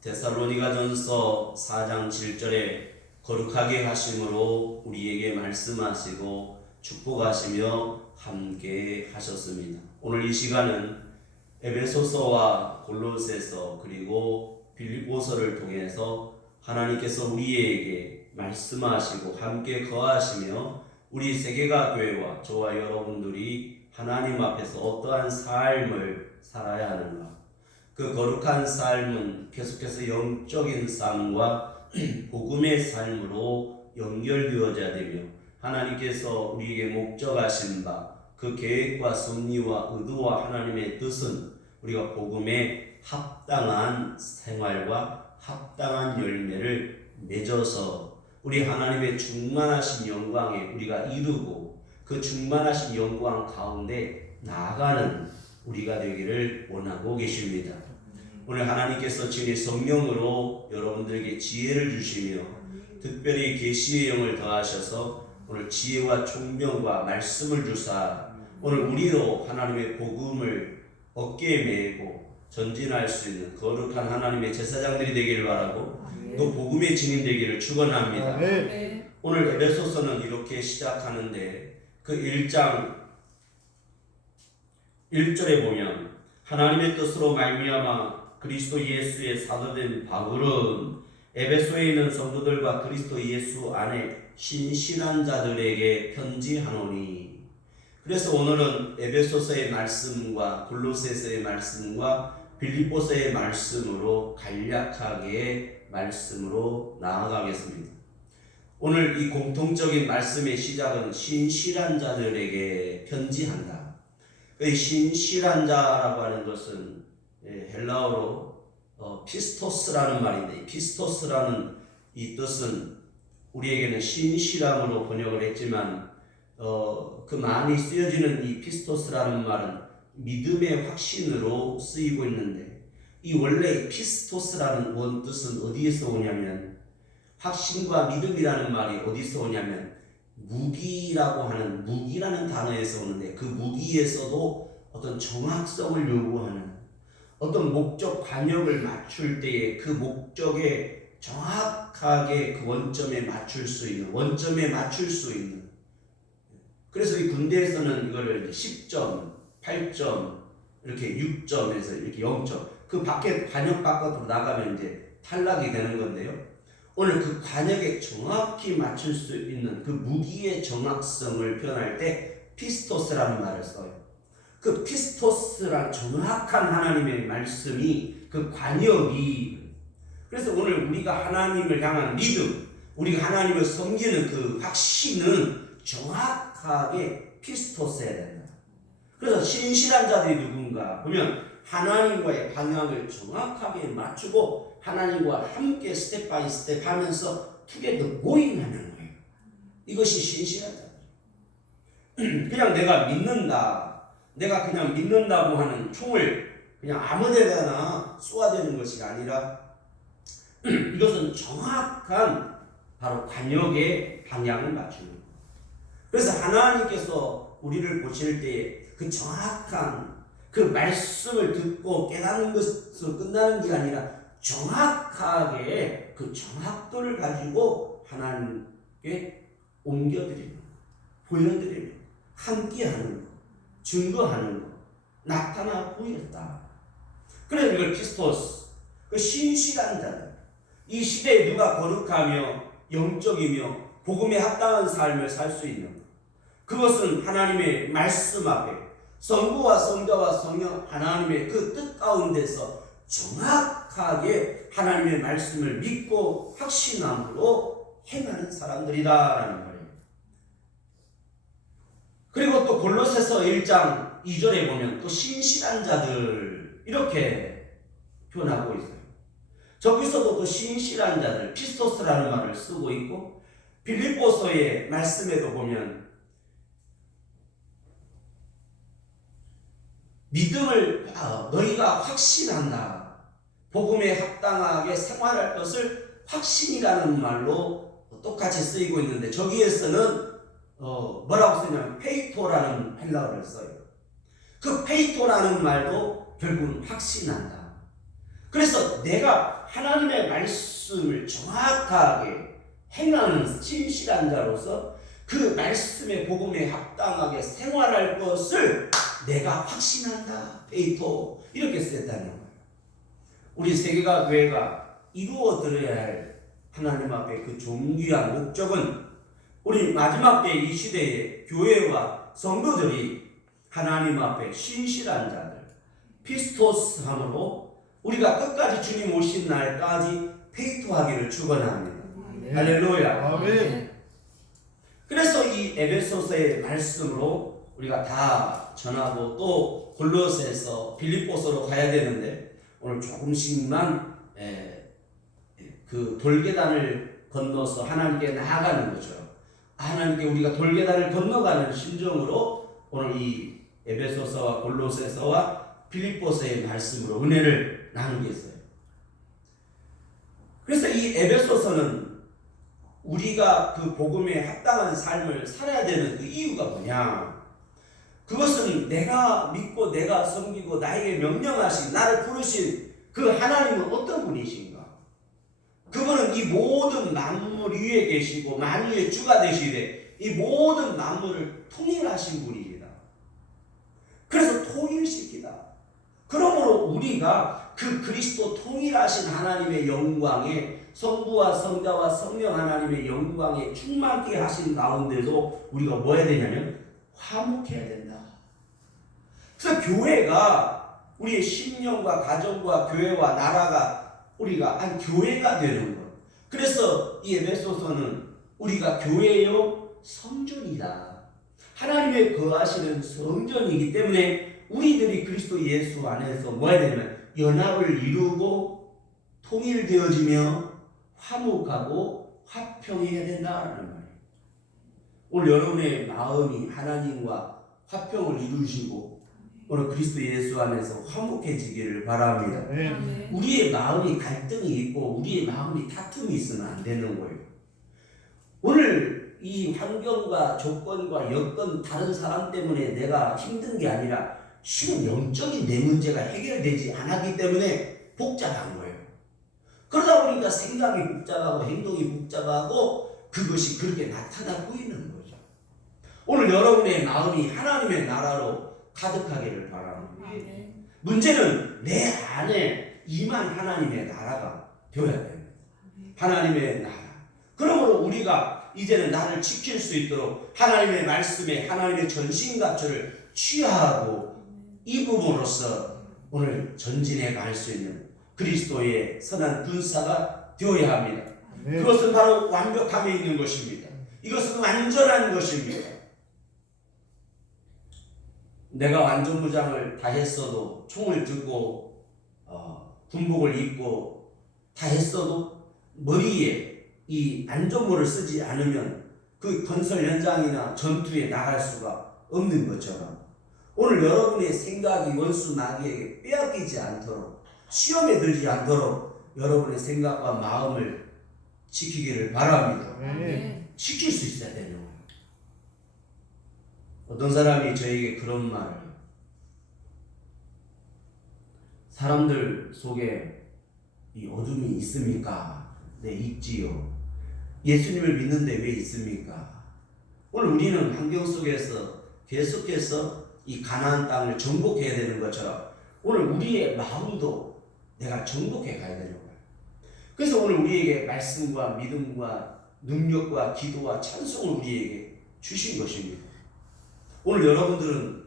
데살로니가전서 4장 7절에 거룩하게 하심으로 우리에게 말씀하시고 축복하시며 함께 하셨습니다. 오늘 이 시간은 에베소서와 골로새서 그리고 빌립보서를 통해서 하나님께서 우리에게 말씀하시고 함께 거하시며 우리 세계가 교회와 저와 여러분들이 하나님 앞에서 어떠한 삶을 살아야 하는가, 그 거룩한 삶은 계속해서 영적인 삶과 복음의 삶으로 연결되어져야 되며 하나님께서 우리에게 목적하신 바 그 계획과 섭리와 의도와 하나님의 뜻은 우리가 복음에 합당한 생활과 합당한 열매를 맺어서 우리 하나님의 충만하신 영광에 우리가 이루고 그 충만하신 영광 가운데 나아가는 우리가 되기를 원하고 계십니다. 오늘 하나님께서 주의 성령으로 여러분들에게 지혜를 주시며 특별히 계시의 영을 더하셔서 오늘 지혜와 총명과 말씀을 주사 오늘 우리로 하나님의 복음을 어깨에 메고 전진할 수 있는 거룩한 하나님의 제사장들이 되기를 바라고 또 복음의 증인 되기를 축원합니다. 오늘 에베소서는 이렇게 시작하는데 그 1장 1절에 보면 하나님의 뜻으로 말미암아 그리스도 예수의 사도된 바울은 에베소에 있는 성도들과 그리스도 예수 안에 신실한 자들에게 편지하노니. 그래서 오늘은 에베소서의 말씀과 골로새서의 말씀과 빌립보서의 말씀으로 간략하게 말씀으로 나아가겠습니다. 오늘 이 공통적인 말씀의 시작은 신실한 자들에게 편지한다. 이 신실한 자라고 하는 것은 헬라어로 피스토스라는 말인데, 피스토스라는 이 뜻은 우리에게는 신실함으로 번역을 했지만 그 많이 쓰여지는 이 피스토스라는 말은 믿음의 확신으로 쓰이고 있는데, 이 원래 피스토스라는 원뜻은 어디에서 오냐면 확신과 믿음이라는 말이 어디서 오냐면 무기라고 하는 무기라는 단어에서 오는데, 그 무기에서도 어떤 정확성을 요구하는 어떤 목적 관역을 맞출 때에 그 목적에 정확하게 그 원점에 맞출 수 있는 그래서 이 군대에서는 이거를 10점, 8점, 이렇게 6점에서 이렇게 0점 그 밖에 관역 바깥으로 나가면 이제 탈락이 되는 건데요. 오늘 그 관역에 정확히 맞출 수 있는 그 무기의 정확성을 표현할 때 피스토스라는 말을 써요. 그 피스토스란 정확한 하나님의 말씀이 그 관역이, 그래서 오늘 우리가 하나님을 향한 믿음, 우리가 하나님을 섬기는 그 확신은 정확하게 피스토스해야 된다. 그래서 신실한 자들이 누군가 보면 하나님과의 방향을 정확하게 맞추고 하나님과 함께 스텝 바이 스텝 하면서 투게더 고잉하는 거예요. 이것이 신실한 자들. 그냥 내가 믿는다, 내가 그냥 믿는다고 하는 총을 그냥 아무 데나 쏘아대는 것이 아니라 이것은 정확한 바로 관역의 방향을 맞추는 거예요. 그래서 하나님께서 우리를 보실 때에 그 정확한 그 말씀을 듣고 깨닫는 것으로 끝나는 게 아니라 정확하게 그 정확도를 가지고 하나님께 옮겨드리는 거, 보여드리는 거, 함께하는 거, 증거하는 거, 나타나 보였다. 그래서 이걸 피스토스, 그 신실한 자들, 이 시대에 누가 거룩하며 영적이며 복음에 합당한 삶을 살 수 있는 것, 그것은 하나님의 말씀 앞에 성부와 성자와 성령 하나님의 그 뜻 가운데서 정확하게 하나님의 말씀을 믿고 확신함으로 행하는 사람들이다라는 거예요. 그리고 또 골로새서 1장 2절에 보면 또 신실한 자들 이렇게 표현하고 있어요. 저기서도 또 신실한 자들, 피스토스라는 말을 쓰고 있고, 빌립보서의 말씀에도 보면 믿음을 너희가 확신한다, 복음에 합당하게 생활할 것을 확신이라는 말로 똑같이 쓰이고 있는데, 저기에서는 뭐라고 쓰냐면 페이토라는 헬라어를 써요. 그 페이토라는 말도 결국은 확신한다. 그래서 내가 하나님의 말씀을 정확하게 행하는 신실한 자로서 그 말씀의 복음에 합당하게 생활할 것을 내가 확신한다. 페이토 이렇게 쓰였다는 거예요. 우리 세계가 교회가 이루어 들어야 할 하나님 앞에 그 존귀한 목적은 우리 마지막 때 이 시대의 교회와 성도들이 하나님 앞에 신실한 자들 피스토스함으로 우리가 끝까지 주님 오신 날까지 페이토하기를 축원합니다. 할렐루야. 아멘. 그래서 이 에베소서의 말씀으로 우리가 다 전하고 또 골로새서 빌립보서로 가야 되는데 오늘 조금씩만 그 돌계단을 건너서 하나님께 나아가는 거죠. 하나님께 우리가 돌계단을 건너가는 심정으로 오늘 이 에베소서와 골로새서와 빌립보서의 말씀으로 은혜를 나누겠어요. 그래서 이 에베소서는 우리가 그 복음에 합당한 삶을 살아야 되는 그 이유가 뭐냐? 그것은 내가 믿고 내가 섬기고 나에게 명령하신 나를 부르신 그 하나님은 어떤 분이신가? 그분은 이 모든 만물 위에 계시고 만유의 주가 되시되 이 모든 만물을 통일하신 분이다. 그래서 통일시키다. 그러므로 우리가 그 그리스도 통일하신 하나님의 영광에 성부와 성자와 성령 하나님의 영광에 충만케 하신 가운데도 우리가 뭐 해야 되냐면 화목해야 된다. 그래서 교회가 우리의 신령과 가정과 교회와 나라가 우리가 한 교회가 되는 것. 그래서 이 에베소서는 우리가 교회요 성전이다. 하나님의 거하시는 성전이기 때문에 우리들이 그리스도 예수 안에서 뭐 해야 되냐면 연합을 이루고 통일되어지며 화목하고 화평해야 된다라는 말이에요. 오늘 여러분의 마음이 하나님과 화평을 이루시고 오늘 그리스도 예수 안에서 화목해지기를 바랍니다. 네. 우리의 마음이 갈등이 있고 우리의 마음이 다툼이 있으면 안 되는 거예요. 오늘 이 환경과 조건과 여건 다른 사람 때문에 내가 힘든 게 아니라 실은 영적인 내 문제가 해결되지 않았기 때문에 복잡한 거예요. 그러다 보니까 생각이 복잡하고 행동이 복잡하고 그것이 그렇게 나타나 보이는 거죠. 오늘 여러분의 마음이 하나님의 나라로 가득하기를 바랍니다. 문제는 내 안에 임한 하나님의 나라가 되어야 됩니다. 하나님의 나라. 그러므로 우리가 이제는 나를 지킬 수 있도록 하나님의 말씀에 하나님의 전신갑주를 취하고 입음으로써 오늘 전진해 갈 수 있는 그리스도의 선한 군사가 되어야 합니다. 네. 그것은 바로 완벽함에 있는 것입니다. 이것은 완전한 것입니다. 내가 완전무장을 다 했어도 총을 들고 군복을 입고 다 했어도 머리에 이 안전모를 쓰지 않으면 그 건설 현장이나 전투에 나갈 수가 없는 것처럼 오늘 여러분의 생각이 원수 마귀에게 빼앗기지 않도록 시험에 들지 않도록 여러분의 생각과 마음을 지키기를 바랍니다. 네. 지킬 수 있어야 되는 거예요. 어떤 사람이 저에게 그런 말을 해요. 사람들 속에 이 어둠이 있습니까? 네, 있지요. 예수님을 믿는데 왜 있습니까? 오늘 우리는 환경 속에서 계속해서 이 가나안 땅을 정복해야 되는 것처럼 오늘 우리의 마음도 내가 정복해 가야 되는 거예요. 그래서 오늘 우리에게 말씀과 믿음과 능력과 기도와 찬송을 우리에게 주신 것입니다. 오늘 여러분들은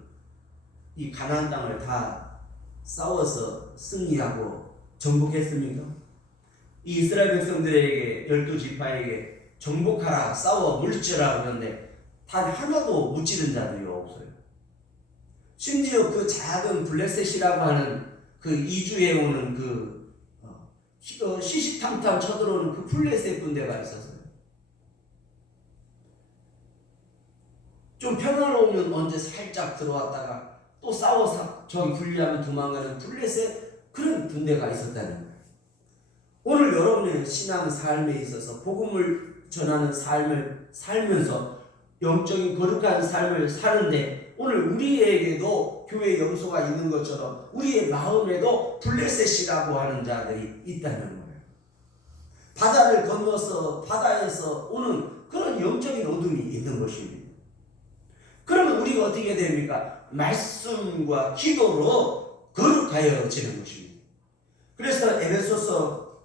이 가나안 땅을 다 싸워서 승리하고 정복했습니까? 이 이스라엘 백성들에게 12지파에게 정복하라 싸워 물리쳐라 그러는데 단 하나도 무찌른 자들이 없어요. 심지어 그 작은 블레셋이라고 하는 그 이주해 오는 그 시시탐탐 쳐들어오는 그 블레셋 군대가 있었어요. 좀 평화로우면 언제 살짝 들어왔다가 또 싸워서 저기 분리하면 도망가는 블레셋 그런 군대가 있었다는 거예요. 오늘 여러분의 신앙 삶에 있어서 복음을 전하는 삶을 살면서 영적인 거룩한 삶을 사는데 오늘 우리에게도 교회 영소가 있는 것처럼 우리의 마음에도 블레셋이라고 하는 자들이 있다는 거예요. 바다를 건너서 바다에서 오는 그런 영적인 어둠이 있는 것입니다. 그러면 우리가 어떻게 됩니까? 말씀과 기도로 거룩하여지는 것입니다. 그래서 에베소서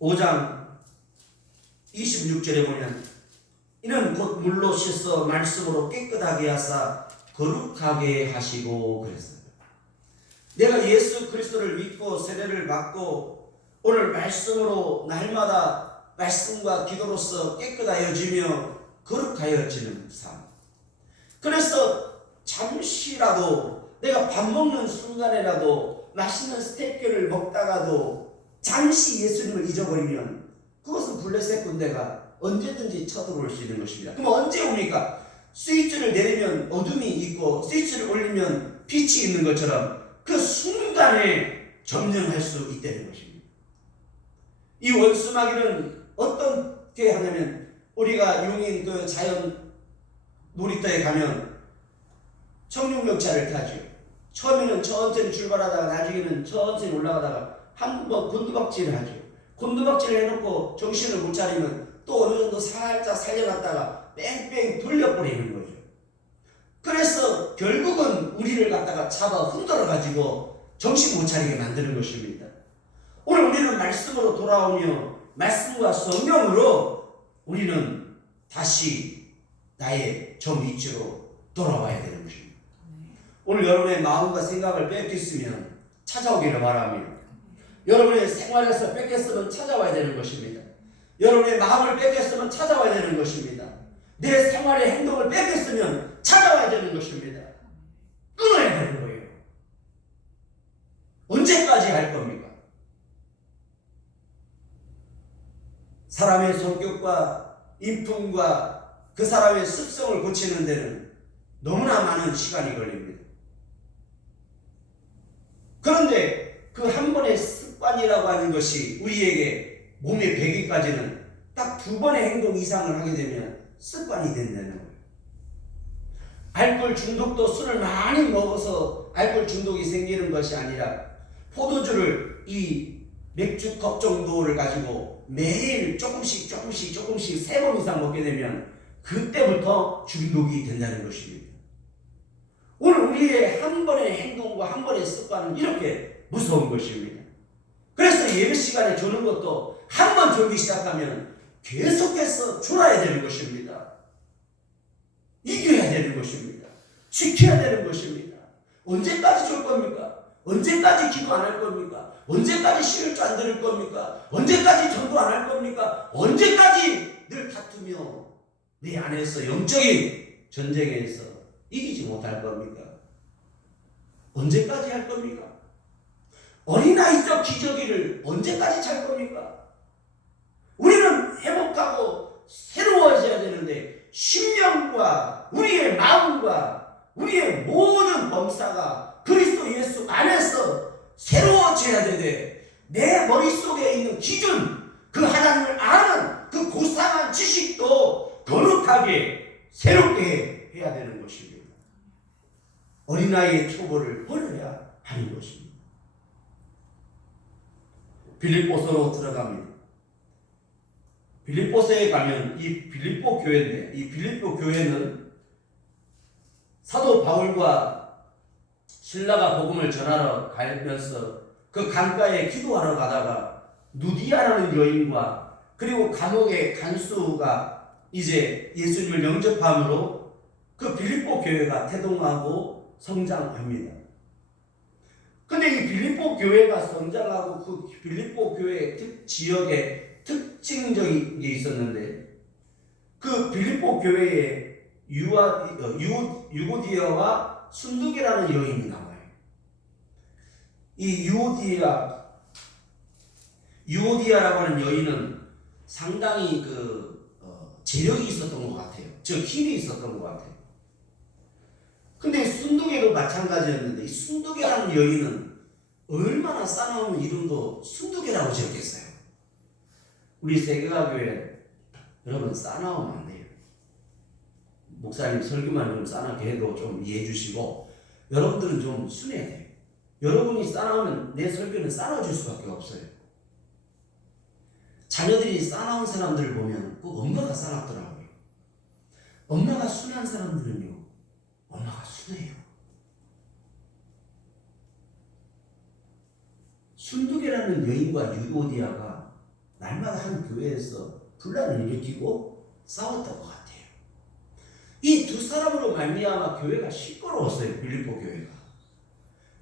5장 26절에 보면 이는 곧 물로 씻어 말씀으로 깨끗하게 하사 거룩하게 하시고 그랬어요. 내가 예수 그리스도를 믿고 세례를 받고 오늘 말씀으로 날마다 말씀과 기도로서 깨끗하여지며 거룩하여지는 삶. 그래서 잠시라도 내가 밥 먹는 순간에라도 맛있는 스테이크를 먹다가도 잠시 예수님을 잊어버리면 그것은 블레셋 군대가 언제든지 쳐들어올 수 있는 것입니다. 그럼 언제 옵니까? 스위치를 내리면 어둠이 있고 스위치를 올리면 빛이 있는 것처럼 그 순간에 점령할 수 있다는 것입니다. 이 원수마귀는 어떻게 하냐면 우리가 용인 그 자연 놀이터에 가면 청룡역차를 타죠. 처음에는 천천히 출발하다가 나중에는 천천히 올라가다가 한번 곤두박질을 하죠. 곤두박질을 해놓고 정신을 못 차리면 또 어느 정도 살짝 살려놨다가 뺑뺑 돌려버리는 거죠. 그래서 결국은 우리를 갖다가 잡아 흔들어 가지고 정신 못 차리게 만드는 것입니다. 오늘 우리는 말씀으로 돌아오며 말씀과 성령으로 우리는 다시 나의 정위치로 돌아와야 되는 것입니다. 오늘 여러분의 마음과 생각을 뺏겼으면 찾아오기를 바랍니다. 여러분의 생활에서 뺏겼으면 찾아와야 되는 것입니다. 여러분의 마음을 뺏겼으면 찾아와야 되는 것입니다. 내 생활의 행동을 뺏겼으면 찾아와야 되는 것입니다. 끊어야 되는 거예요. 언제까지 할 겁니까? 사람의 성격과 인품과 그 사람의 습성을 고치는 데는 너무나 많은 시간이 걸립니다. 그런데 그 한 번의 습관이라고 하는 것이 우리에게 몸에 배기까지는 딱 2번의 행동 이상을 하게 되면 습관이 된다는 거예요. 알코올 중독도 술을 많이 먹어서 알코올 중독이 생기는 것이 아니라 포도주를 이 맥주컵 정도를 가지고 매일 조금씩 3번 이상 먹게 되면 그때부터 중독이 된다는 것입니다. 오늘 우리의 한 번의 행동과 한 번의 습관은 이렇게 무서운 것입니다. 그래서 예배 시간에 주는 것도 한 번 주기 시작하면 계속해서 줄어야 되는 것입니다. 이겨야 되는 것입니다. 지켜야 되는 것입니다. 언제까지 줄 겁니까? 언제까지 기도 안 할 겁니까? 언제까지 11조 안 드릴 겁니까? 언제까지 전도 안 할 겁니까? 언제까지 늘 다투며 내 안에서 영적인 전쟁에서 이기지 못할 겁니까? 언제까지 할 겁니까? 어린아이적 기저귀를 언제까지 찰 겁니까? 우리는 회복하고 새로워져야 되는데 심령과 우리의 마음과 우리의 모든 범사가 그리스도 예수 안에서 새로워져야 되되 내 머릿속에 있는 기준, 그 하나님을 아는 그 고상한 지식도 거룩하게 새롭게 해야 되는 것입니다. 어린아이의 초보를 버려야 하는 것입니다. 빌립보서로 들어갑니다. 빌립보서에 가면 이 빌립보 교회인데 이 빌립보 교회는 사도 바울과 신라가 복음을 전하러 가면서 그 강가에 기도하러 가다가 누디아라는 여인과 그리고 감옥의 간수가 이제 예수님을 영접함으로 그 빌립보 교회가 태동하고 성장합니다. 근데 이 빌립보 교회가 성장하고 그 빌립보 교회 지역에 특징적인 게 있었는데 그 빌립보 교회에 유고디아와 순두계라는 여인이 나와요. 이 유고디아라고 하는 여인은 상당히 재력이 있었던 것 같아요. 즉 힘이 있었던 것 같아요. 근데 순두계도 마찬가지였는데 이 순두계라는 여인은 얼마나 싸나운 이름도 순두계라고 지었겠어요. 우리 세계가교회 여러분 싸나우면 안 돼요. 목사님 설교만 좀 싸나게 해도 좀 이해해 주시고 여러분들은 좀 순해야 돼요. 여러분이 싸나우면 내 설교는 싸나워질 수밖에 없어요. 자녀들이 싸나운 사람들을 보면 꼭 엄마가 싸납더라고요. 엄마가 순한 사람들은요, 엄마가 순해요. 순두개라는 여인과 유오디아가 날마다 한 교회에서 분란을 일으키고 싸웠던 것 같아요. 이 두 사람으로 말미암아 교회가 시끄러웠어요. 빌립보 교회가.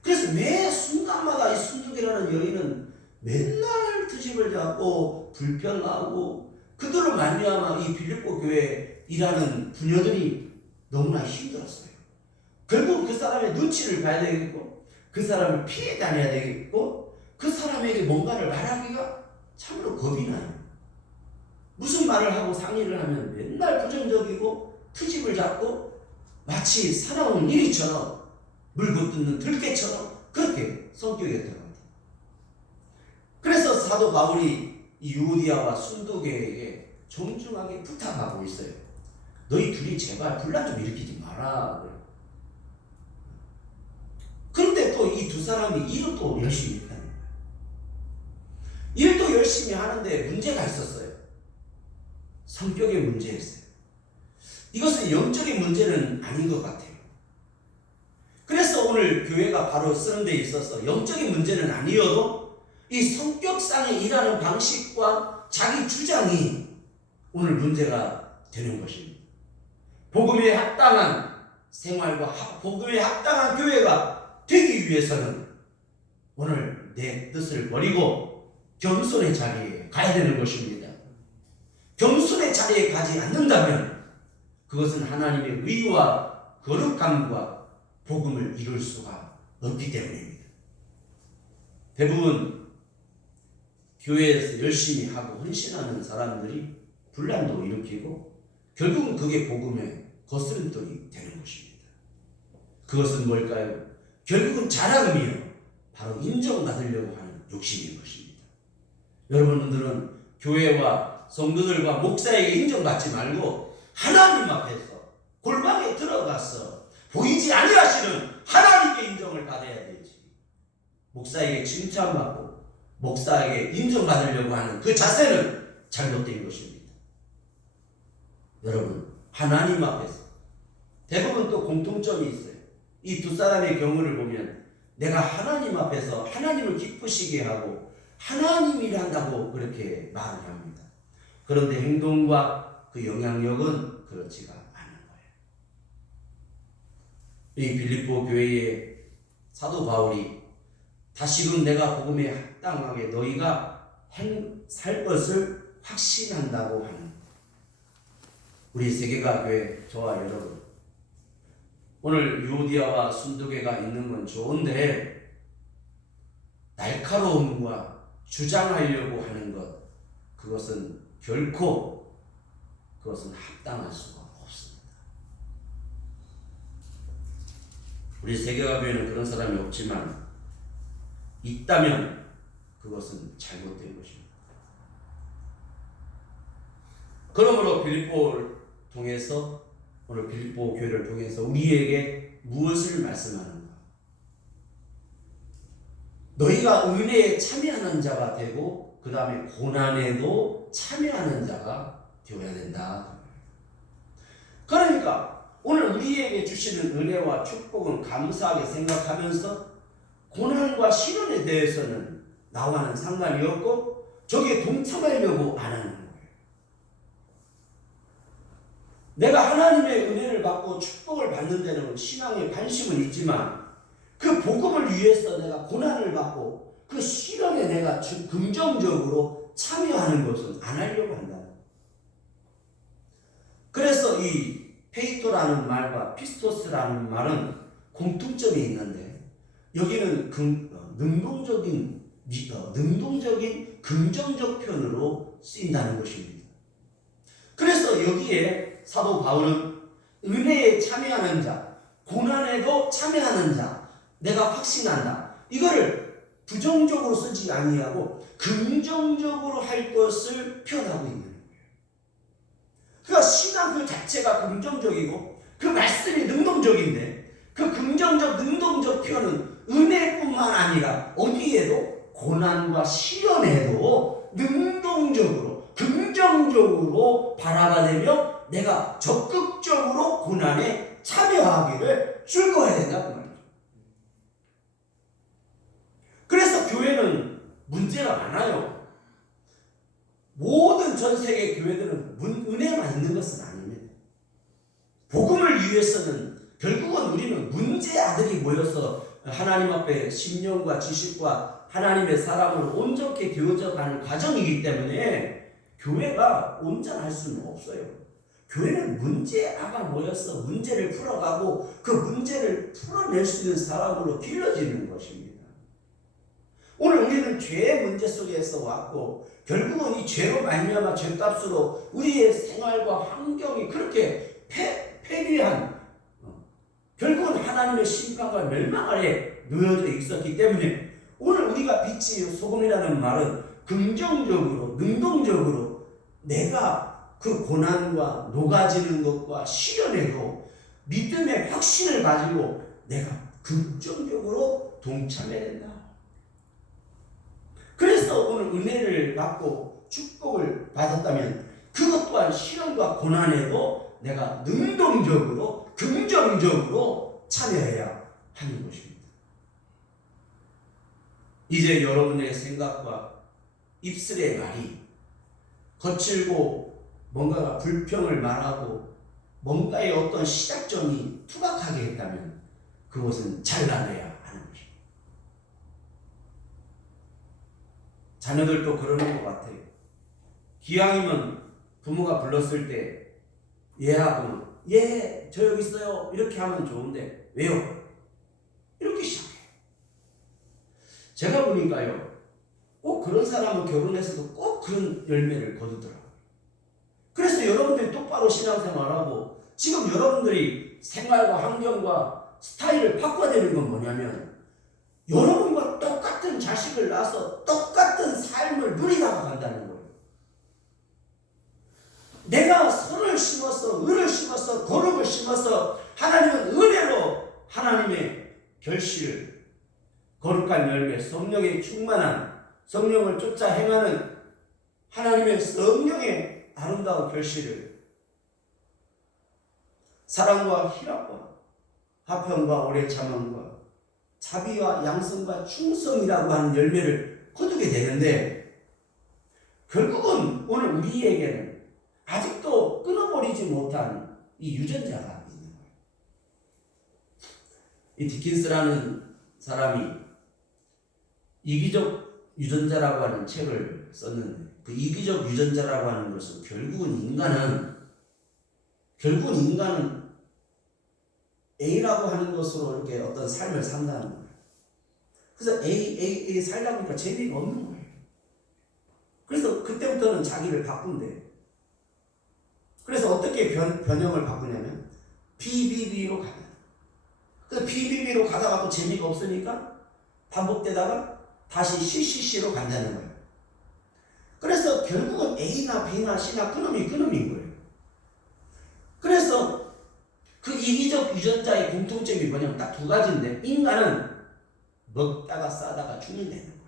그래서 매 순간마다 이 순두개라는 여인은 맨날 트집을 잡고 불평하고 그들로 말미암아 이 빌립보 교회에 일하는 부녀들이 너무나 힘들었어요. 결국 그 사람의 눈치를 봐야 되겠고 그 사람을 피해 다녀야 되겠고 그 사람에게 뭔가를 말하기가 참으로 겁이 나요. 무슨 말을 하고 상의를 하면 맨날 부정적이고 트집을 잡고 마치 살아온 일이처럼 물고 뜯는 들깨처럼 그렇게 성격이었던 것 같아요. 그래서 사도 바울이 이 유오디아와 순두개에게 정중하게 부탁하고 있어요. 너희 둘이 제발 분란 좀 일으키지 마라. 그런데 또 이 두 사람이 일을 또 열심히 했다는 거예요. 일도 열심히 하는데 문제가 있었어요. 성격의 문제였어요. 이것은 영적인 문제는 아닌 것 같아요. 그래서 오늘 교회가 바로 쓰는 데 있어서 영적인 문제는 아니어도 이 성격상에 일하는 방식과 자기 주장이 오늘 문제가 되는 것입니다. 복음에 합당한 생활과 복음에 합당한 교회가 되기 위해서는 오늘 내 뜻을 버리고 겸손의 자리에 가야 되는 것입니다. 겸손의 자리에 가지 않는다면 그것은 하나님의 의와 거룩함과 복음을 이룰 수가 없기 때문입니다. 대부분 교회에서 열심히 하고 헌신하는 사람들이 분란도 일으키고 결국은 그게 복음의 거스름돌이 되는 것입니다. 그것은 뭘까요? 결국은 자랑이며 바로 인정받으려고 하는 욕심인 것입니다. 여러분들은 교회와 성도들과 목사에게 인정받지 말고 하나님 앞에서 골방에 들어가서 보이지 아니하시는 하나님께 인정을 받아야 되지. 목사에게 칭찬받고 목사에게 인정받으려고 하는 그 자세는 잘못된 것입니다. 여러분, 하나님 앞에서 대부분 또 공통점이 있어요. 이 두 사람의 경우를 보면 내가 하나님 앞에서 하나님을 기쁘시게 하고 하나님이란다고 그렇게 말을 합니다. 그런데 행동과 그 영향력은 그렇지가 않은 거예요. 이 빌립보 교회의 사도 바울이 다시금 내가 복음에 합당하게 너희가 살 것을 확신한다고 하는 우리 세계가 교회 저와 여러분, 오늘 유오디아와 순두개가 있는 건 좋은데 날카로움과 주장하려고 하는 것, 그것은 결코 그것은 합당할 수가 없습니다. 우리 세계가 교회는 그런 사람이 없지만 있다면 그것은 잘못된 것입니다. 그러므로 빌립보를 통해서 오늘 빌립보 교회를 통해서 우리에게 무엇을 말씀하는가? 너희가 은혜에 참여하는 자가 되고 그 다음에 고난에도 참여하는 자가 되어야 된다. 그러니까 오늘 우리에게 주시는 은혜와 축복은 감사하게 생각하면서 고난과 시련에 대해서는 나와는 상관이 없고 저기에 동참하려고 안 하는 거예요. 내가 하나님의 은혜를 받고 축복을 받는 데는 신앙에 관심은 있지만 그 복음을 위해서 내가 고난을 받고 그 시련에 내가 긍정적으로 참여하는 것은 안 하려고 한다. 그래서 이 페이토라는 말과 피스토스라는 말은 공통점이 있는데 여기는 능동적인 긍정적 표현으로 쓰인다는 것입니다. 그래서 여기에 사도 바울은 은혜에 참여하는 자, 고난에도 참여하는 자, 내가 확신한다. 이거를 부정적으로 쓰지 아니하고 긍정적으로 할 것을 표현하고 있는 거예요. 그러니까 신앙 그 자체가 긍정적이고 그 말씀이 능동적인데 그 긍정적 능동적 표현은 은혜뿐만 아니라 어디에도 고난과 시련에도 능동적으로 긍정적으로 바라봐내며 내가 적극적으로 고난에 참여하기를 즐거워야 된다 그 말이죠. 그래서 교회는 문제가 많아요. 모든 전 세계 교회들은 은혜만 있는 것은 아닙니다. 복음을 위해서는 결국은 우리는 문제 아들이 모여서 하나님 앞에 심령과 지식과 하나님의 사람으로 온전히 되어져 가는 과정이기 때문에 교회가 온전할 수는 없어요. 교회는 문제아가 모여서 문제를 풀어가고 그 문제를 풀어낼 수 있는 사람으로 길러지는 것입니다. 오늘 우리는 죄의 문제 속에서 왔고 결국은 이 죄로 말미암아 죄값으로 우리의 생활과 환경이 그렇게 폐괴한 결국은 하나님의 심판과 멸망 아래 놓여져 있었기 때문에 오늘 우리가 빛이 소금이라는 말은 긍정적으로 능동적으로 내가 그 고난과 녹아지는 것과 시련에도 믿음의 확신을 가지고 내가 긍정적으로 동참해야 된다. 그래서 오늘 은혜를 받고 축복을 받았다면 그것 또한 시련과 고난에도 내가 능동적으로 긍정적으로 참여해야 하는 것입니다. 이제 여러분의 생각과 입술의 말이 거칠고 뭔가가 불평을 말하고 뭔가의 어떤 시작점이 투박하게 했다면 그것은 잘라내야 하는 것입니다. 자녀들도 그러는 것 같아요. 기왕이면 부모가 불렀을 때 얘하고 예, 저 여기 있어요. 이렇게 하면 좋은데 왜요? 이렇게 시작해요. 제가 보니까요. 꼭 그런 사람은 결혼해서도 꼭 그런 열매를 거두더라고요. 그래서 여러분들이 똑바로 신앙생활하고 지금 여러분들이 생활과 환경과 스타일을 바꿔야 되는 건 뭐냐면 여러분과 똑같은 자식을 낳아서 똑같은 삶을 누리다가 간다는 거예요. 내가 선을 심어서 을을 심어서 거룩을 심어서 하나님은 은혜로 하나님의 결실을 거룩한 열매 성령의 충만한 성령을 쫓아 행하는 하나님의 성령의 아름다운 결실을 사랑과 희락과 화평과 오래 참음과 자비와 양성과 충성이라고 하는 열매를 거두게 되는데 결국은 오늘 우리에게는 아직도 끊어버리지 못한 이 유전자가 있는 거예요. 이 디킨스라는 사람이 이기적 유전자라고 하는 책을 썼는데 그 이기적 유전자라고 하는 것은 결국은 인간은 A라고 하는 것으로 이렇게 어떤 삶을 산다는 거예요. 그래서 A 살다 보니까 재미가 없는 거예요. 그래서 그때부터는 자기를 바꾼대. 그래서 어떻게 변형을 바꾸냐면 BBB로 갑니다. 그래서 BBB로 가다가 또 재미가 없으니까 반복되다가 다시 CCC로 간다는 거예요. 그래서 결국은 A나 B나 C나 그놈인 거예요. 그래서 그 이기적 유전자의 공통점이 뭐냐면 딱 두 가지인데 인간은 먹다가 싸다가 죽는다는 거예요.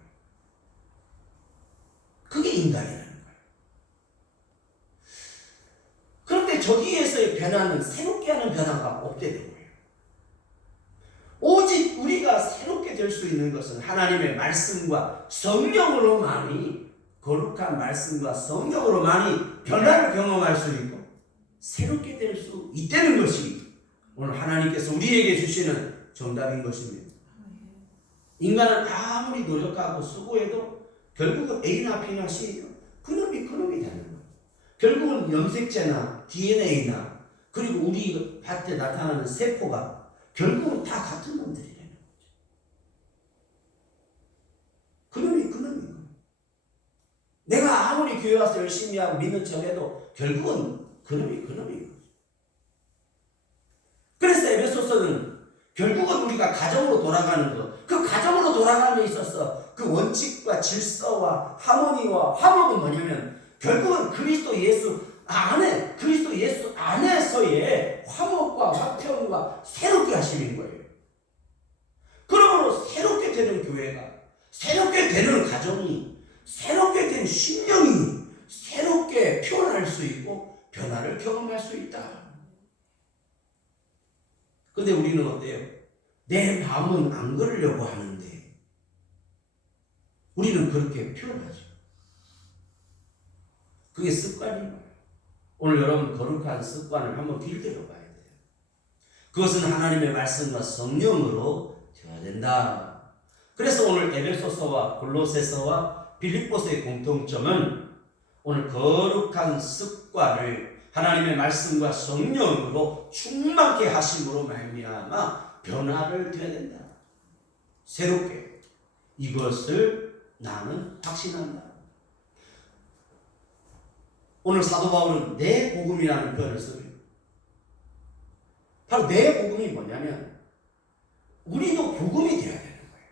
그게 인간이라는 거예요. 그런데 저기에서의 변화는 새롭게 하는 변화가 없게 된 거예요. 오직 우리가 새롭게 될 수 있는 것은 하나님의 말씀과 성령으로만이 거룩한 말씀과 성령으로만이 변화를 경험할 수 있고 새롭게 될 수 있다는 것이 오늘 하나님께서 우리에게 주시는 정답인 것입니다. 인간은 아무리 노력하고 수고해도 결국은 A나 B나 C나 그놈이 되는 거예요. 결국은 염색체나 DNA나 그리고 우리 밭에 나타나는 세포가 결국은 다 같은 놈들이라는 거죠. 그놈이 거예요. 내가 아무리 교회 와서 열심히 하고 믿는 척해도 결국은 그놈이 거죠. 그래서 에베소서는 결국은 우리가 가정으로 돌아가는 것, 그 가정으로 돌아가는 데 있어서 그 원칙과 질서와 하모니와 화목은 뭐냐면 결국은 그리스도 예수 안에 그리스도 예수 안에서의 화목과 화평과 새롭게 하시는 거예요. 그러므로 새롭게 되는 교회가, 새롭게 되는 가정이, 새롭게 된 심령이 새롭게 표현할 수 있고 변화를 경험할 수 있다. 근데 우리는 어때요? 내 마음은 안 그러려고 하는데 우리는 그렇게 표현하죠. 그게 습관인 거예요. 오늘 여러분 거룩한 습관을 한번 길들여 봐야 돼요. 그것은 하나님의 말씀과 성령으로 되어야 된다. 그래서 오늘 에베소서와 골로새서와 빌립보서의 공통점은 오늘 거룩한 습관을 하나님의 말씀과 성령으로 충만케 하심으로 말미암아 변화를 되어야 된다. 새롭게 이것을 나는 확신한다. 오늘 사도 바울은 내 복음이라는 표현을 써요. 바로 내 복음이 뭐냐면 우리도 복음이 되어야 되는 거예요.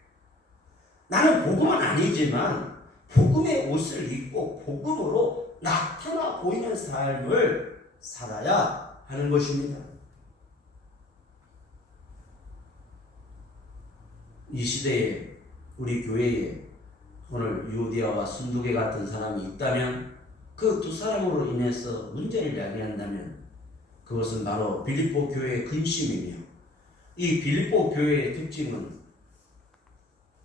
나는 복음은 아니지만 복음의 옷을 입고 복음으로 나타나 보이는 삶을 살아야 하는 것입니다. 이 시대에 우리 교회에 오늘 유오디아와 순두계 같은 사람이 있다면 그 두 사람으로 인해서 문제를 야기한다면 그것은 바로 빌립보 교회의 근심이며 이 빌립보 교회의 특징은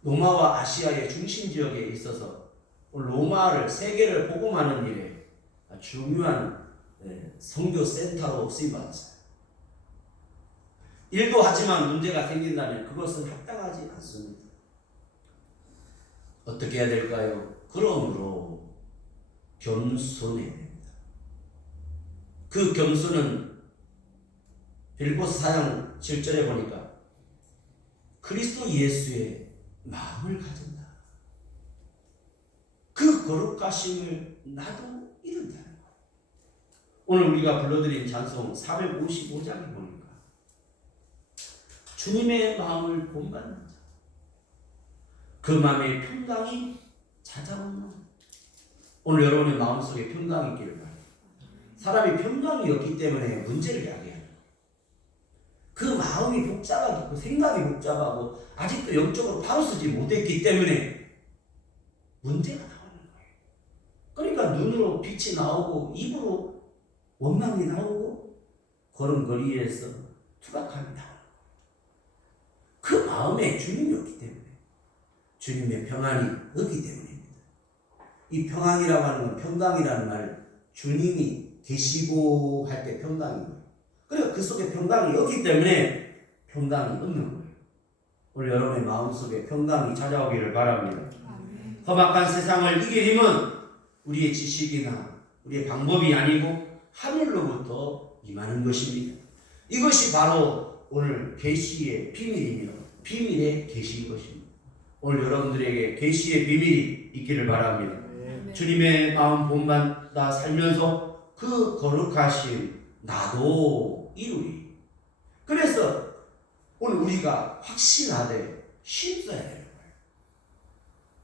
로마와 아시아의 중심 지역에 있어서 로마를 세계를 복음하는 일에 중요한 선교 센터로 쓰임받았어요. 일도 하지만 문제가 생긴다면 그것은 합당하지 않습니다. 어떻게 해야 될까요? 그러므로 겸손해야 됩니다. 그 겸손은 빌립보서 4장 7절에 보니까 그리스도 예수의 마음을 가진다. 그 거룩하심을 나도 이룬다는 거예요. 오늘 우리가 불러드린 찬송 455장에 보니까 주님의 마음을 본받는 자, 그 마음에 평강이 찾아오는. 오늘 여러분의 마음속에 평강이 있기를 바랍니다. 사람이 평강이 없기 때문에 문제를 야기하는 거예요. 그 마음이 복잡하고 생각이 복잡하고 아직도 영적으로 바로 서지 못했기 때문에 문제가 나오는 거예요. 그러니까 눈으로 빛이 나오고 입으로 원망이 나오고 걸음걸이에서 투박함이 나오는 거예요. 그 마음에 주님이 없기 때문에, 주님의 평안이 없기 때문입니다. 이 평안이라고 하는 건, 평강이라는 말, 주님이 계시고 할 때 평강인 거예요. 그리고 그 속에 평강이 없기 때문에 평강이 없는 거예요. 오늘 여러분의 마음속에 평강이 찾아오기를 바랍니다. 험악한 세상을 이길 힘은 우리의 지식이나 우리의 방법이 아니고 하늘로부터 임하는 것입니다. 이것이 바로 오늘 계시의 비밀이며 비밀의 계시인 것입니다. 오늘 여러분들에게 계시의 비밀이 있기를 바랍니다. 주님의 마음 본받아 살면서 그 거룩하심 나도 이루리. 그래서 오늘 우리가 확신하되 힘써야 되는 거예요.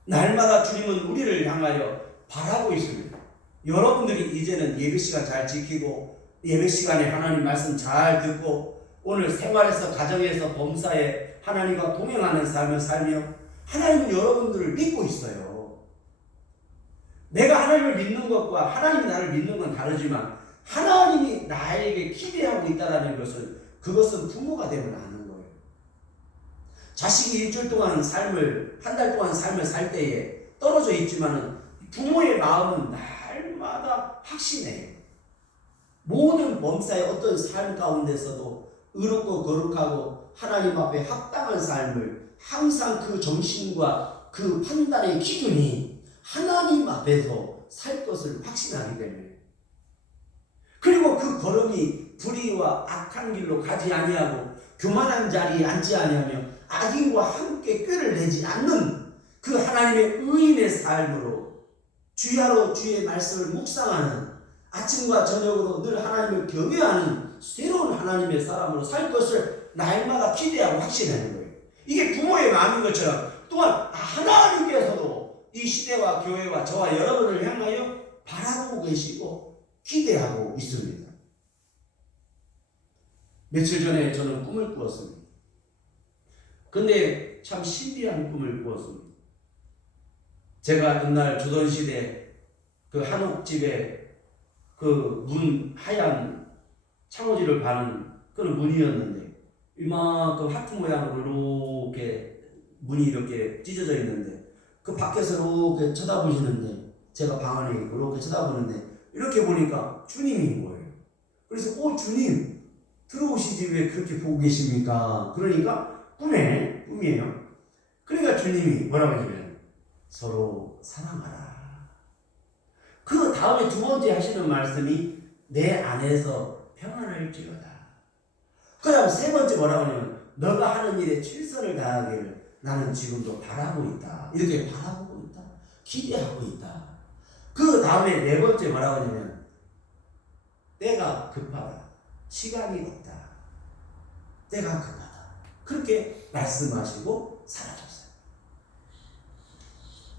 날마다 주님은 우리를 향하여 바라고 있습니다. 여러분들이 이제는 예배 시간 잘 지키고 예배 시간에 하나님 말씀 잘 듣고 오늘 생활에서 가정에서 범사에 하나님과 동행하는 삶을 살며 하나님은 여러분들을 믿고 있어요. 내가 하나님을 믿는 것과 하나님이 나를 믿는 건 다르지만 하나님이 나에게 기대하고 있다는 것은 그것은 부모가 되면 아는 거예요. 자식이 일주일 동안 삶을, 한 달 동안 삶을 살 때에 떨어져 있지만은 부모의 마음은 날마다 확신해요. 모든 범사의 어떤 삶 가운데서도 의롭고 거룩하고 하나님 앞에 합당한 삶을 항상 그 정신과 그 판단의 기준이 하나님 앞에서 살 것을 확신하기 때문에, 그리고 그 걸음이 불의와 악한 길로 가지 아니하고 교만한 자리에 앉지 아니하며 악인과 함께 꾀를 내지 않는 그 하나님의 의인의 삶으로 주야로 주의 말씀을 묵상하는, 아침과 저녁으로 늘 하나님을 경외하는 새로운 하나님의 사람으로 살 것을 날마다 기대하고 확신하는 거예요. 이게 부모의 마음인 것처럼 또한 하나님께서도 이 시대와 교회와 저와 여러분을 향하여 바라보고 계시고 기대하고 있습니다. 며칠 전에 저는 꿈을 꾸었습니다. 근데 참 신비한 꿈을 꾸었습니다. 제가 옛날 조선시대 그 한옥집에 그 문 하얀 창호지를 바는 그런 문이었는데 이만큼 하트 모양으로 이렇게 문이 이렇게 찢어져 있는데 그 밖에서 이렇게 쳐다보시는데 제가 방 안에 있고 이렇게 쳐다보는데 이렇게 보니까 주님인 거예요. 그래서 주님 들어오시지 왜 그렇게 보고 계십니까? 그러니까 꿈이에요. 그러니까 주님이 뭐라고 하냐면 서로 사랑하라. 그 다음에 두 번째 하시는 말씀이 내 안에서 평안할지어다. 그 다음 세 번째 뭐라고 하냐면 너가 하는 일에 최선을 다하기를 나는 지금도 바라고 있다. 이렇게 바라보고 있다. 기대하고 있다. 그 다음에 네 번째 뭐라고 하냐면 때가 급하다. 시간이 없다. 때가 급하다. 그렇게 말씀하시고 사라졌어요.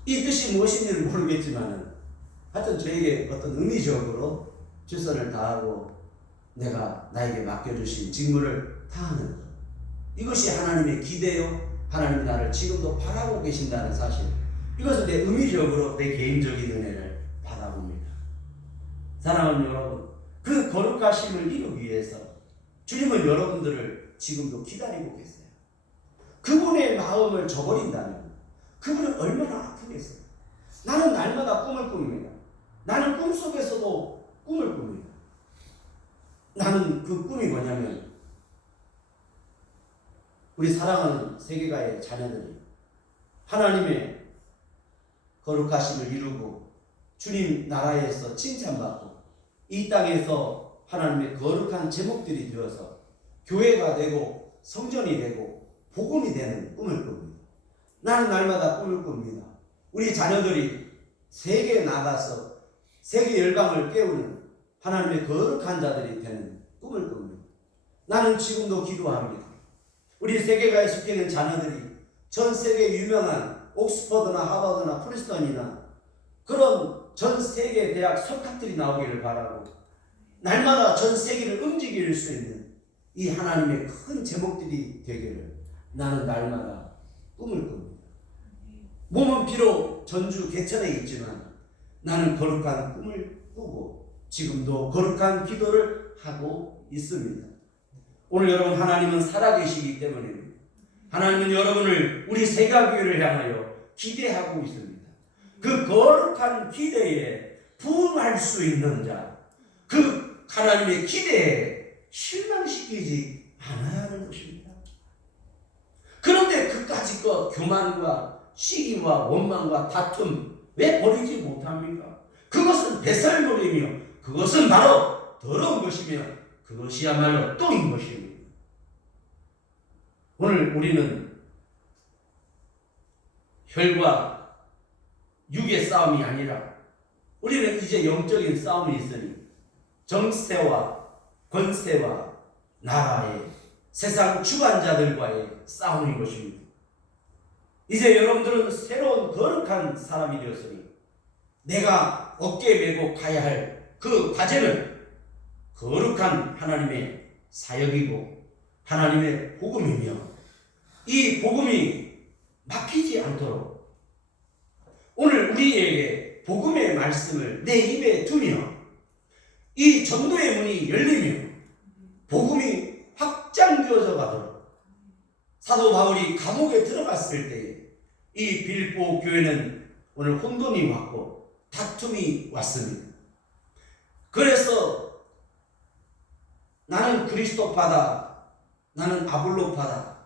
이 뜻이 무엇인지는 모르겠지만 하여튼 저에게 어떤 의미적으로 최선을 다하고 내가 나에게 맡겨주신 직무를 다하는 것. 이것이 하나님의 기대요. 하나님이 나를 지금도 바라고 계신다는 사실. 이것은 내 의미적으로 내 개인적인 은혜를 받아봅니다. 사랑하는 여러분, 그 거룩하심을 이루기 위해서 주님은 여러분들을 지금도 기다리고 계세요. 그분의 마음을 저버린다면 그분은 얼마나 아프겠어요. 나는 날마다 꿈을 꿉니다. 나는 꿈속에서도 꿈을 꿉니다. 나는 그 꿈이 뭐냐면 우리 사랑하는 세계가의 자녀들이 하나님의 거룩하심을 이루고 주님 나라에서 칭찬받고 이 땅에서 하나님의 거룩한 제목들이 되어서 교회가 되고 성전이 되고 복음이 되는 꿈을 꿉니다. 나는 날마다 꿈을 꿉니다. 우리 자녀들이 세계에 나가서 세계 열방을 깨우는 하나님의 거룩한 자들이 되는 꿈을 꿉니다. 나는 지금도 기도합니다. 우리 세계가에 속해 있는 자녀들이 전 세계 유명한 옥스퍼드나 하버드나 프린스턴이나 그런 전 세계 대학 석학들이 나오기를 바라고 날마다 전 세계를 움직일 수 있는 이 하나님의 큰 제목들이 되기를 나는 날마다 꿈을 꿉니다. 몸은 비록 전주 개천에 있지만 나는 거룩한 꿈을 꾸고 지금도 거룩한 기도를 하고 있습니다. 오늘 여러분 하나님은 살아계시기 때문입니다. 하나님은 여러분을 우리 세가교회를 향하여 기대하고 있습니다. 그 거룩한 기대에 부응할 수 있는 자, 그 하나님의 기대에 실망시키지 않아야 하는 것입니다. 그런데 그까짓 것 교만과 시기와 원망과 다툼 왜 버리지 못합니까? 그것은 배설물이며 그것은 바로 더러운 것이며 그것이야말로 똥인 것입니다. 오늘 우리는 혈과 육의 싸움이 아니라 우리는 이제 영적인 싸움이 있으니 정세와 권세와 나라의 세상 주관자들과의 싸움인 것입니다. 이제 여러분들은 새로운 거룩한 사람이 되었으니 내가 어깨에 메고 가야 할 그 과제는 거룩한 하나님의 사역이고 하나님의 복음이며 이 복음이 막히지 않도록 오늘 우리에게 복음의 말씀을 내 입에 두며 이 전도의 문이 열리며 복음이 확장되어져 가도록 사도 바울이 감옥에 들어갔을 때에 이 빌보 교회는 오늘 혼돈이 왔고 다툼이 왔습니다. 그래서 나는 그리스도파다, 나는 아볼로파다,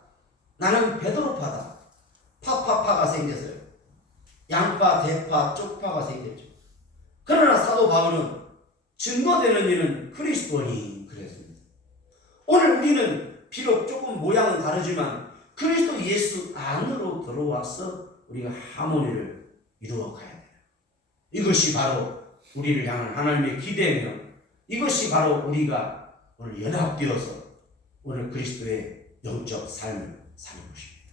나는 베드로파다, 파파파가 생겼어요. 양파, 대파, 쪽파가 생겼죠. 그러나 사도 바울은 증거되는 이는 그리스도니 그랬습니다. 오늘 우리는 비록 조금 모양은 다르지만 그리스도 예수 안으로 들어와서 우리가 하모니를 이루어 가야 돼요. 이것이 바로 우리를 향한 하나님의 기대며 이것이 바로 우리가 오늘 연합되어서 오늘 그리스도의 영적 삶을 사는 것입니다.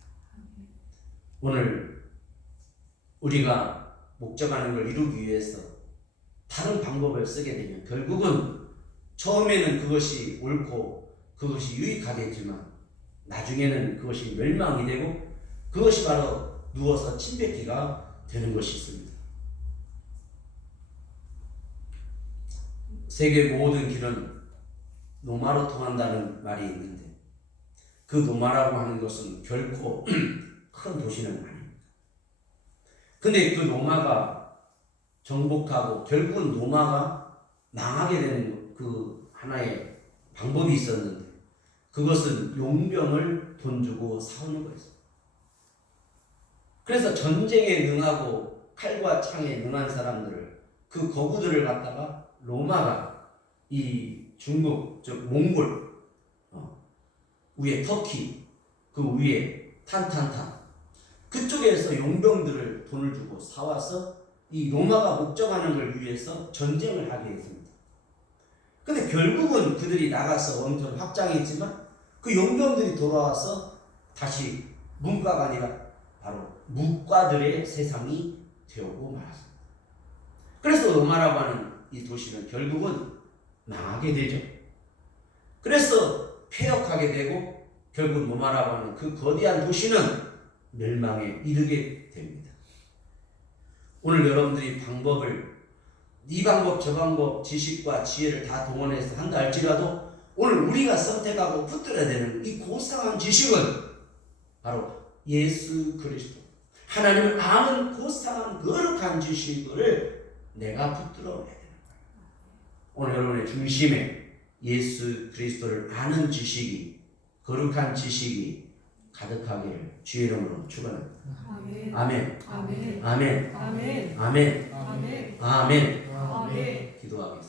오늘 우리가 목적하는 걸 이루기 위해서 다른 방법을 쓰게 되면 결국은 처음에는 그것이 옳고 그것이 유익하겠지만 나중에는 그것이 멸망이 되고 그것이 바로 누워서 침 뱉기가 되는 것이 있습니다. 세계 모든 길은 노마로 통한다는 말이 있는데 그 노마라고 하는 것은 결코 큰 도시는 아닙니다. 근데 그 노마가 정복하고 결국은 노마가 망하게 되는 그 하나의 방법이 있었는데 그것은 용병을 돈 주고 사오는 거였어요. 그래서 전쟁에 능하고 칼과 창에 능한 사람들을 그 거구들을 갖다가 로마가 이 중국 즉 몽골 위에 터키 그 위에 탄탄탄 그쪽에서 용병들을 돈을 주고 사와서 이 로마가 목적하는 걸 위해서 전쟁을 하게 했습니다. 근데 결국은 그들이 나가서 원천 확장했지만 그 용병들이 돌아와서 다시 문과가 아니라 바로 무과들의 세상이 되어오고 말았습니다. 그래서 로마라고 하는 이 도시는 결국은 망하게 되죠. 그래서 폐역하게 되고 결국 로마라고 하는 그 거대한 도시는 멸망에 이르게 됩니다. 오늘 여러분들이 방법을 이 방법 저 방법 지식과 지혜를 다 동원해서 한다 할지라도 오늘 우리가 선택하고 붙들어야 되는 이 고상한 지식은 바로 예수 그리스도 하나님을 아는 고상한 거룩한 지식을 내가 붙들어야 되는 거예요. 오늘 여러분의 중심에 예수 그리스도를 아는 지식이 거룩한 지식이 가득하기를 주의 이름으로 축원합니다. 아멘. 아멘. 아멘. 아멘. 아멘. 아멘. 아멘. 기도하겠습니다.